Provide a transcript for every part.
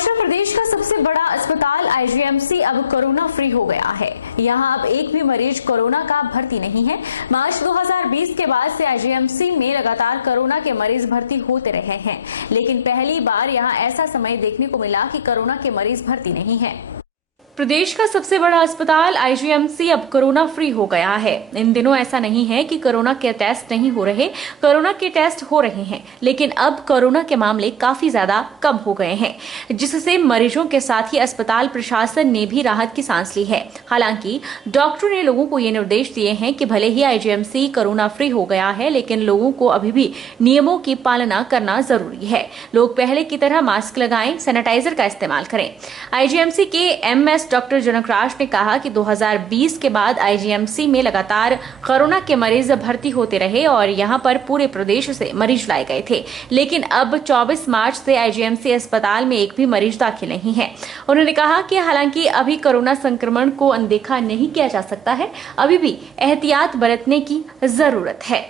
महाराष्ट्र प्रदेश का सबसे बड़ा अस्पताल आईजीएमसी अब कोरोना फ्री हो गया है। यहां अब एक भी मरीज कोरोना का भर्ती नहीं है। मार्च 2020 के बाद से आईजीएमसी में लगातार कोरोना के मरीज भर्ती होते रहे हैं, लेकिन पहली बार यहां ऐसा समय देखने को मिला कि कोरोना के मरीज भर्ती नहीं है। प्रदेश का सबसे बड़ा अस्पताल आईजीएमसी अब कोरोना फ्री हो गया है। इन दिनों ऐसा नहीं है कि कोरोना के टेस्ट नहीं हो रहे, कोरोना के टेस्ट हो रहे हैं, लेकिन अब कोरोना के मामले काफी ज्यादा कम हो गए हैं, जिससे मरीजों के साथ ही अस्पताल प्रशासन ने भी राहत की सांस ली है। हालांकि डॉक्टरों ने लोगों को ये निर्देश दिए हैं कि भले ही आईजीएमसी कोरोना फ्री हो गया है, लेकिन लोगों को अभी भी नियमों की पालना करना जरूरी है। लोग पहले की तरह मास्क लगाएं, सैनिटाइजर का इस्तेमाल करें। आईजीएमसी के एमएस डॉक्टर जनकराज ने कहा कि 2020 के बाद आईजीएमसी में लगातार कोरोना के मरीज भर्ती होते रहे और यहां पर पूरे प्रदेश से मरीज लाए गए थे, लेकिन अब 24 मार्च से आईजीएमसी अस्पताल में एक भी मरीज दाखिल नहीं है। उन्होंने कहा कि हालांकि अभी कोरोना संक्रमण को अनदेखा नहीं किया जा सकता है, अभी भी एहतियात बरतने की जरूरत है।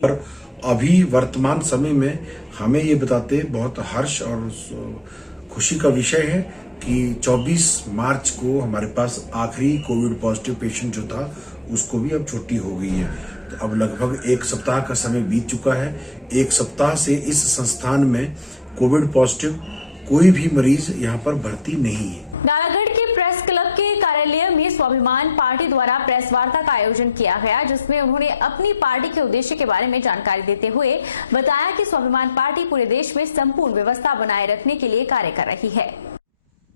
पर अभी वर्तमान समय में हमें ये बताते बहुत हर्ष और खुशी का विषय है कि 24 मार्च को हमारे पास आखिरी कोविड पॉजिटिव पेशेंट जो था उसको भी अब छुट्टी हो गई है। तो अब लगभग एक सप्ताह का समय बीत चुका है। एक सप्ताह से इस संस्थान में कोविड पॉजिटिव कोई भी मरीज यहाँ पर भर्ती नहीं है। नालागढ़ के प्रेस क्लब के कार्यालय में स्वाभिमान पार्टी द्वारा प्रेस वार्ता का आयोजन किया गया, जिसमें उन्होंने अपनी पार्टी के उद्देश्य के बारे में जानकारी देते हुए बताया कि स्वाभिमान पार्टी पूरे देश में संपूर्ण व्यवस्था बनाए रखने के लिए कार्य कर रही है।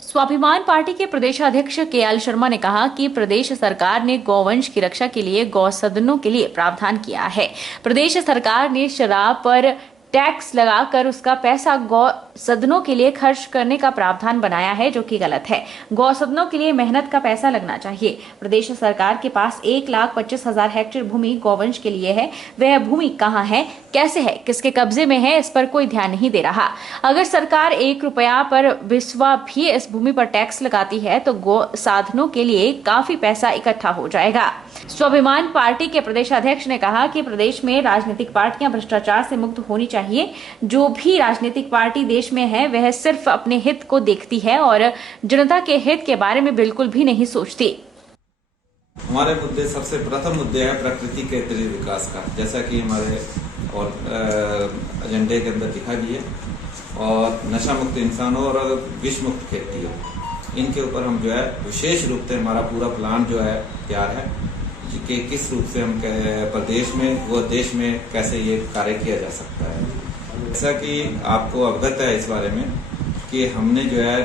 स्वाभिमान पार्टी के प्रदेशाध्यक्ष केएल शर्मा ने कहा कि प्रदेश सरकार ने गौवंश की रक्षा के लिए गौ सदनों के लिए प्रावधान किया है। प्रदेश सरकार ने शराब पर टैक्स लगाकर उसका पैसा गौ सदनों के लिए खर्च करने का प्रावधान बनाया है, जो कि गलत है। गौ सदनों के लिए मेहनत का पैसा लगना चाहिए। प्रदेश सरकार के पास 1,25,000 हेक्टेयर भूमि गौवंश के लिए है। वह भूमि कहाँ है, कैसे है, किसके कब्जे में है, इस पर कोई ध्यान नहीं दे रहा। अगर सरकार 1 रुपया पर बिस्वा भी इस भूमि पर टैक्स लगाती है तो गौ साधनों के लिए काफी पैसा इकट्ठा हो जाएगा। स्वाभिमान पार्टी के प्रदेशाध्यक्ष ने कहा कि प्रदेश में राजनीतिक पार्टियां भ्रष्टाचार से मुक्त होनी चाहिए। जो भी राजनीतिक पार्टी देश में है वह सिर्फ अपने हित को देखती है और जनता के हित के बारे में बिल्कुल भी नहीं सोचती। हमारे मुद्दे, सबसे प्रथम मुद्दे है प्रकृति के तेज विकास का, जैसा कि हमारे और एजेंडे के अंदर दिखा भी है, और नशा मुक्त इंसान हो और विष मुक्त खेती हो। इनके ऊपर हम जो है विशेष रूप से हमारा पूरा प्लान जो है तैयार है कि किस रूप से हम प्रदेश में व देश में कैसे ये कार्य किया जा सकता है। जैसा कि आपको अवगत है इस बारे में कि हमने जो है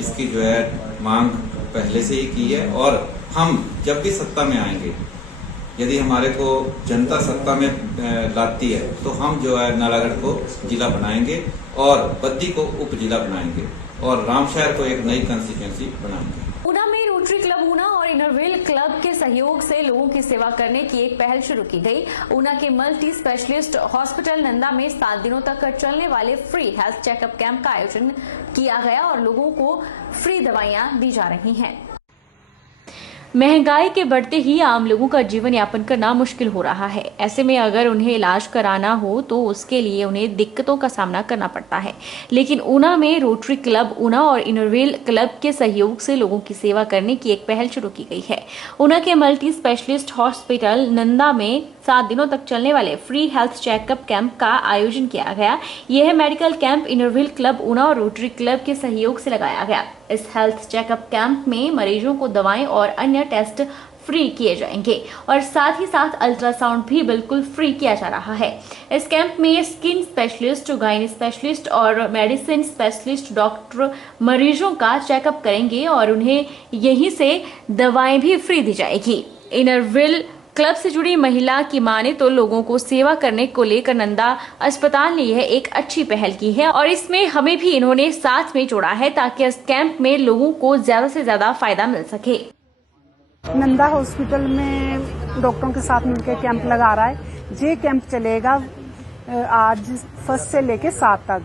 इसकी जो है मांग पहले से ही की है, और हम जब भी सत्ता में आएंगे, यदि हमारे को जनता सत्ता में लाती है तो हम जो है नालागढ़ को जिला बनाएंगे और बद्दी को उप जिला बनाएंगे और रामशहर को एक नई कंस्टिट्यूएंसी बनाएंगे। ऊना में रोटरी क्लब ऊना और इनरव्हील क्लब के सहयोग से लोगों की सेवा करने की एक पहल शुरू की गई। ऊना के मल्टी स्पेशलिस्ट हॉस्पिटल नंदा में 7 दिनों तक चलने वाले फ्री हेल्थ चेकअप कैंप का आयोजन किया गया और लोगों को फ्री दवाइयां दी जा रही हैं। महंगाई के बढ़ते ही आम लोगों का जीवन यापन करना मुश्किल हो रहा है। ऐसे में अगर उन्हें इलाज कराना हो तो उसके लिए उन्हें दिक्कतों का सामना करना पड़ता है, लेकिन ऊना में रोटरी क्लब ऊना और इनरव्हील क्लब के सहयोग से लोगों की सेवा करने की एक पहल शुरू की गई है। ऊना के मल्टी स्पेशलिस्ट हॉस्पिटल नंदा में 7 दिनों तक चलने वाले फ्री हेल्थ चेकअप कैंप का आयोजन किया गया। यह medical camp Inner Wheel club Una और रोटरी क्लब के सहयोग से लगाया गया। इस हेल्थ चेकअप कैंप में मरीजों को दवाएं और अन्य टेस्ट फ्री किए जाएंगे और साथ ही साथ अल्ट्रासाउंड भी बिल्कुल फ्री किया जा रहा है। इस कैंप में स्किन स्पेशलिस्ट, गायनी स्पेशलिस्ट और मेडिसिन स्पेशलिस्ट डॉक्टर मरीजों का चेकअप करेंगे और उन्हें यहीं से दवाएं भी फ्री दी जाएगी। इनरव्हील क्लब से जुड़ी महिला की माने तो लोगों को सेवा करने को लेकर नंदा अस्पताल ने यह एक अच्छी पहल की है और इसमें हमें भी इन्होंने साथ में जोड़ा है ताकि इस कैंप में लोगों को ज्यादा से ज्यादा फायदा मिल सके। नंदा हॉस्पिटल में डॉक्टरों के साथ मिलकर कैंप लगा रहा है। ये कैंप चलेगा आज 1 से लेके 7 तक।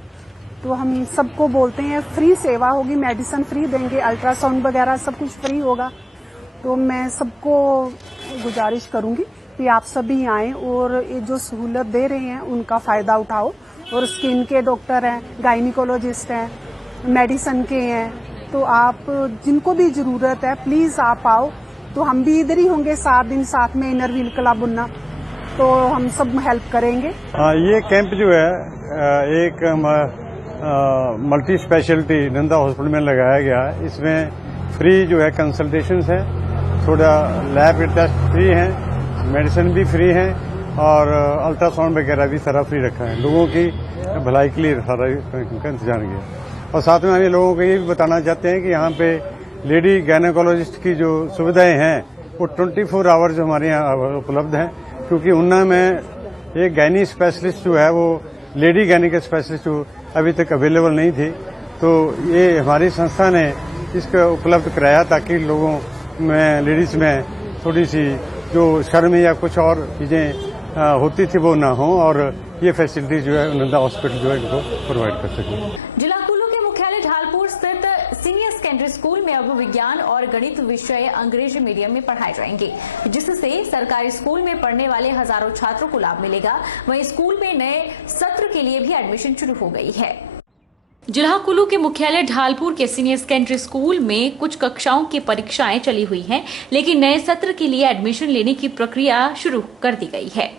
तो हम सबको बोलते हैं फ्री सेवा होगी, मेडिसिन फ्री देंगे, अल्ट्रासाउंड वगैरह सब कुछ फ्री होगा। तो मैं सबको गुजारिश करूंगी कि आप सभी आएं और ये जो सहूलत दे रहे हैं उनका फायदा उठाओ। और स्किन के डॉक्टर हैं, गायनिकोलॉजिस्ट हैं, मेडिसिन के हैं, तो आप जिनको भी जरूरत है प्लीज आप आओ। तो हम भी इधर ही होंगे 7 दिन साथ में इनर व्हील क्लब उन्ना, तो हम सब हेल्प करेंगे। ये कैंप जो है एक मल्टी स्पेशलिटी नंदा हॉस्पिटल में लगाया गया है। इसमें फ्री जो है कंसल्टेशंस है, थोड़ा लैब टेस्ट फ्री है, मेडिसिन भी फ्री है और अल्ट्रासाउंड वगैरह भी सारा फ्री रखा है। लोगों की भलाई के लिए सारा का इंतजाम किया। और साथ में हम ये लोगों को ये भी बताना चाहते हैं कि यहाँ पे लेडी गायनेकोलॉजिस्ट की जो सुविधाएं हैं वो 24 आवर्स हमारे यहाँ उपलब्ध हैं, क्योंकि उन्ना में एक गायनी स्पेशलिस्ट जो है वो लेडी गायनी के स्पेशलिस्ट जो अभी तक अवेलेबल नहीं थी, तो ये हमारी संस्था ने इसका उपलब्ध कराया ताकि लोगों में लेडीज में थोड़ी सी जो शर्म या कुछ और चीजें होती थी वो ना हो, और ये फैसिलिटी जो है नंदा हॉस्पिटल जो है इनको प्रोवाइड कर सके। जिला कुल्लू के मुख्यालय ढालपुर स्थित सीनियर सेकेंडरी स्कूल में अब विज्ञान और गणित विषय अंग्रेजी मीडियम में पढ़ाए जाएंगे, जिससे सरकारी स्कूल में पढ़ने वाले हजारों छात्रों को लाभ मिलेगा। वहीं स्कूल में नए सत्र के लिए भी एडमिशन शुरू हो गई है। जिला कुल्लू के मुख्यालय ढालपुर के सीनियर सेकेंडरी स्कूल में कुछ कक्षाओं की परीक्षाएं चली हुई हैं, लेकिन नए सत्र के लिए एडमिशन लेने की प्रक्रिया शुरू कर दी गई है।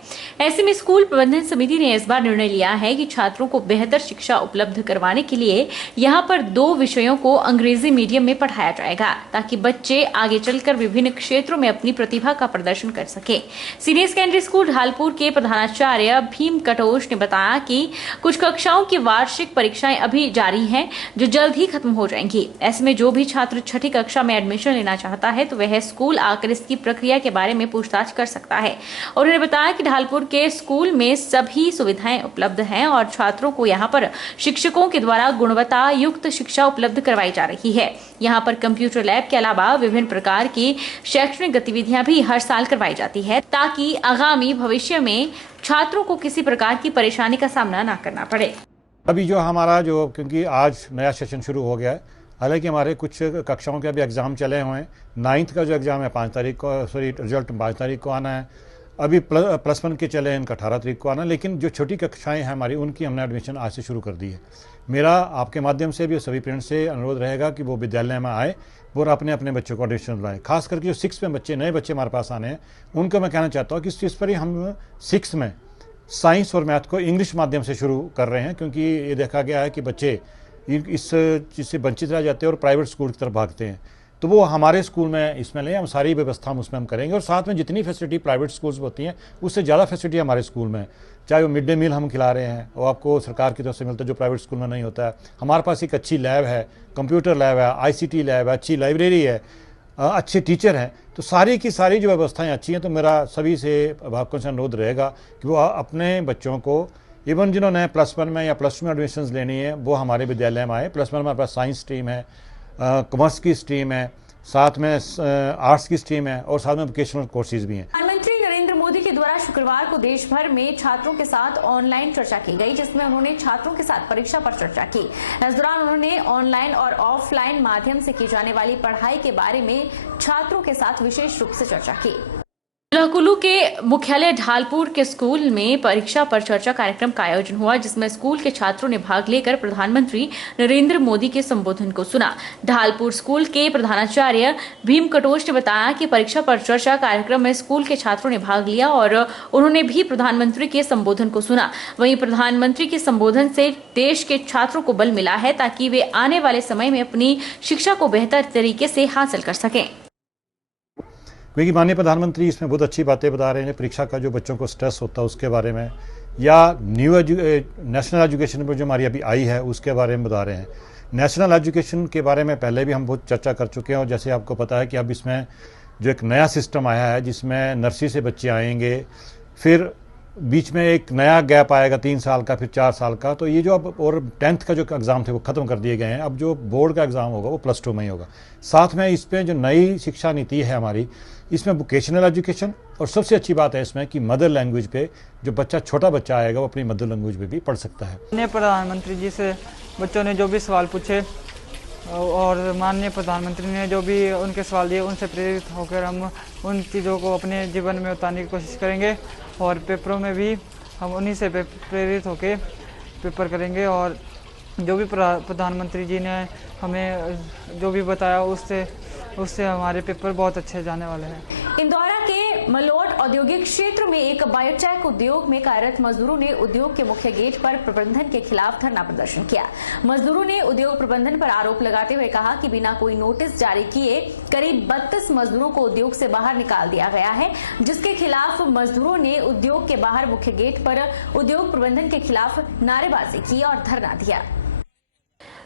ऐसे में स्कूल प्रबंधन समिति ने इस बार निर्णय लिया है कि छात्रों को बेहतर शिक्षा उपलब्ध करवाने के लिए यहां पर 2 विषयों को अंग्रेजी मीडियम में पढ़ाया जाएगा, ताकि बच्चे आगे चलकर विभिन्न क्षेत्रों में अपनी प्रतिभा का प्रदर्शन कर सके। सीनियर सेकेंडरी स्कूल ढालपुर के प्रधानाचार्य भीम कटोच ने बताया कि कुछ कक्षाओं की वार्षिक परीक्षाएं अभी जारी हैं, जो जल्द ही खत्म हो जाएंगी। ऐसे में जो भी छात्र 6ठी कक्षा में एडमिशन लेना चाहता है तो वह स्कूल आकर इसकी प्रक्रिया के बारे में पूछताछ कर सकता है। और उन्होंने बताया कि ढालपुर के स्कूल में सभी सुविधाएं उपलब्ध हैं और छात्रों को यहां पर शिक्षकों के द्वारा गुणवत्ता युक्त शिक्षा उपलब्ध करवाई जा रही है। यहां पर कंप्यूटर लैब के अलावा विभिन्न प्रकार की शैक्षणिक गतिविधियां भी हर साल करवाई जाती है, ताकि आगामी भविष्य में छात्रों को किसी प्रकार की परेशानी का सामना न करना पड़े। अभी जो हमारा क्योंकि आज नया सेशन शुरू हो गया है, हालांकि हमारे कुछ कक्षाओं के अभी एग्ज़ाम चले हुए हैं। 9th का जो एग्ज़ाम है 5 तारीख को, रिजल्ट 5 तारीख को आना है। अभी +1 के चले हैं, इनका 18 तारीख को आना है। लेकिन जो छोटी कक्षाएं हैं हमारी, उनकी हमने एडमिशन आज से शुरू कर दी है। मेरा आपके माध्यम से भी सभी पेरेंट्स से अनुरोध रहेगा कि वो विद्यालय में आए और अपने अपने बच्चों को एडमिशन दिलाएं। खास करके जो 6 में बच्चे, नए बच्चे हमारे पास आने हैं, उनको मैं कहना चाहता हूँ कि इस चीज़ पर ही हम 6 में साइंस और मैथ को इंग्लिश माध्यम से शुरू कर रहे हैं, क्योंकि ये देखा गया है कि बच्चे इस चीज़ से वंचित रह जाते हैं और प्राइवेट स्कूल की तरफ भागते हैं। तो वो हमारे स्कूल में इसमें लें, हम सारी व्यवस्था हम उसमें हम करेंगे। और साथ में जितनी फैसिलिटी प्राइवेट स्कूल्स होती हैं उससे ज़्यादा फैसिलिटी हमारे स्कूल में, चाहे वो मिड डे मील हम खिला रहे हैं वो आपको सरकार की तरफ से मिलता है, जो प्राइवेट स्कूल में नहीं होता है। हमारे पास एक अच्छी लैब है, कंप्यूटर लैब है, ICT लैब है, अच्छी लाइब्रेरी है, अच्छे टीचर हैं। तो सारी की सारी जो व्यवस्थाएं अच्छी हैं। तो मेरा सभी से अभिभावकों से अनुरोध रहेगा कि वो अपने बच्चों को, इवन जिन्होंने +1 में या +2 में एडमिशन्स लेनी है, वो हमारे विद्यालय में आए। +1 में हमारे पास साइंस स्ट्रीम है, कॉमर्स की स्ट्रीम है, साथ में आर्ट्स की स्ट्रीम है और साथ में वोकेशनल कोर्सेज भी हैं। प्रधानमंत्री नरेंद्र मोदी के द्वारा शुक्रवार को देश भर में छात्रों के साथ ऑनलाइन चर्चा की गई, जिसमें उन्होंने छात्रों के साथ परीक्षा पर चर्चा की। इस दौरान उन्होंने ऑनलाइन और ऑफलाइन माध्यम से की जाने वाली पढ़ाई के बारे में छात्रों के साथ विशेष रूप से चर्चा की। जिला कुल्लू के मुख्यालय ढालपुर के स्कूल में परीक्षा पर चर्चा कार्यक्रम का आयोजन हुआ, जिसमें स्कूल के छात्रों ने भाग लेकर प्रधानमंत्री नरेंद्र मोदी के संबोधन को सुना। ढालपुर स्कूल के प्रधानाचार्य भीम कटोच ने बताया कि परीक्षा पर चर्चा कार्यक्रम में स्कूल के छात्रों ने भाग लिया और उन्होंने भी प्रधानमंत्री के संबोधन को सुना। वहीं प्रधानमंत्री के संबोधन से देश के छात्रों को बल मिला है, ताकि वे आने वाले समय में अपनी शिक्षा को बेहतर तरीके से हासिल कर सकें। क्योंकि माननीय प्रधानमंत्री इसमें बहुत अच्छी बातें बता रहे हैं। परीक्षा का जो बच्चों को स्ट्रेस होता है उसके बारे में, या नेशनल एजुकेशन पर जो हमारी अभी आई है उसके बारे में बता रहे हैं। नेशनल एजुकेशन के बारे में पहले भी हम बहुत चर्चा कर चुके हैं, और जैसे आपको पता है कि अब इसमें जो एक नया सिस्टम आया है जिसमें नर्सरी से बच्चे आएंगे, फिर बीच में एक नया गैप आएगा 3 साल का, फिर 4 साल का। तो ये जो अब, और 10th का जो एग्ज़ाम थे वो ख़त्म कर दिए गए हैं। अब जो बोर्ड का एग्ज़ाम होगा वो +2 में ही होगा। साथ में इसमें जो नई शिक्षा नीति है हमारी, इसमें वोकेशनल एजुकेशन, और सबसे अच्छी बात है इसमें कि मदर लैंग्वेज पे जो बच्चा, छोटा बच्चा आएगा वो अपनी मदर लैंग्वेज पे भी पढ़ सकता है। माननीय प्रधानमंत्री जी से बच्चों ने जो भी सवाल पूछे और माननीय प्रधानमंत्री ने जो भी उनके सवाल दिए, उनसे प्रेरित होकर हम उन चीज़ों को अपने जीवन में उतारने की कोशिश करेंगे, और पेपरों में भी हम उन्हीं से प्रेरित होकर पेपर करेंगे और जो भी प्रधानमंत्री जी ने हमें जो भी बताया उससे हमारे पेपर बहुत अच्छे जाने वाले हैं। इंदौरा के मलोट औद्योगिक क्षेत्र में एक बायोटेक उद्योग में कार्यरत मजदूरों ने उद्योग के मुख्य गेट पर प्रबंधन के खिलाफ धरना प्रदर्शन किया। मजदूरों ने उद्योग प्रबंधन पर आरोप लगाते हुए कहा कि बिना कोई नोटिस जारी किए करीब 32 मजदूरों को उद्योग से बाहर निकाल दिया गया है, जिसके खिलाफ मजदूरों ने उद्योग के बाहर मुख्य गेट पर उद्योग प्रबंधन के खिलाफ नारेबाजी की और धरना दिया।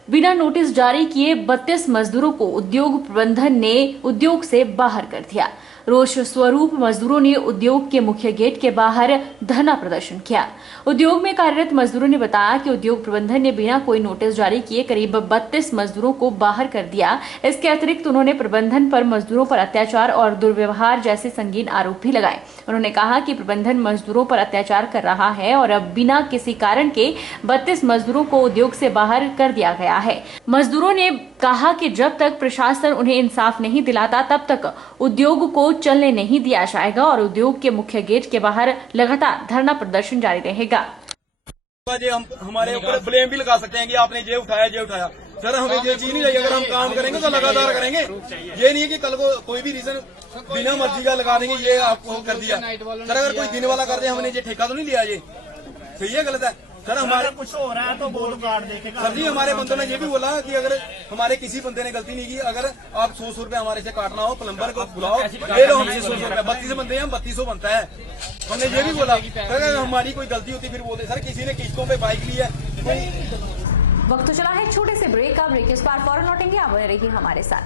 बिना नोटिस जारी किए 32 मजदूरों को उद्योग प्रबंधन ने उद्योग से बाहर कर दिया। रोष स्वरूप मजदूरों ने उद्योग के मुख्य गेट के बाहर धरना प्रदर्शन किया। उद्योग में कार्यरत मजदूरों ने बताया कि उद्योग प्रबंधन ने बिना कोई नोटिस जारी किए करीब 32 मजदूरों को बाहर कर दिया। इसके अतिरिक्त उन्होंने प्रबंधन पर मजदूरों पर अत्याचार और दुर्व्यवहार जैसे संगीन आरोप भी लगाए। उन्होंने कहा कि प्रबंधन मजदूरों पर अत्याचार कर रहा है और अब बिना किसी कारण के 32 मजदूरों को उद्योग से बाहर कर दिया गया है। मजदूरों ने कहा कि जब तक प्रशासन उन्हें इंसाफ नहीं दिलाता तब तक उद्योग को चलने नहीं दिया जाएगा और उद्योग के मुख्य गेट के बाहर लगातार धरना प्रदर्शन जारी रहेगा। हम हमारे ऊपर ब्लेम भी लगा सकते हैं कि आपने ये उठाया सर, हमें ये चीज नहीं लगी। अगर हम काम करेंगे तो लगातार करेंगे। ये नहीं है कि कल को कोई भी रीजन बिना मर्जी का लगा देंगे ये आपको कर दिया। सर अगर कोई दिन वाला कर दे, हमने ये ठेका तो नहीं लिया, ये सही है गलत है? सर हमारे कुछ हो रहा है तो बोर्ड गार्ड देखेगा। सर जी हमारे बंदों ने ये भी बोला कि अगर हमारे किसी बंदे ने गलती नहीं की, अगर आप 100 रुपए हमारे से काटना हो प्लम्बर को बुलाओ, ले लो हमसे 100 रुपए। 32 बंदे हैं, 3200 बनता है। हमने ये भी बोला सर अगर हमारी कोई गलती होती फिर बोलते सर किसी ने किस्तों पे बाइक ली है। वक्त तो चला है छोटे से ब्रेक का। ब्रेक के उस पार फौरन लौटेंगे, आप बने रहिए हमारे साथ।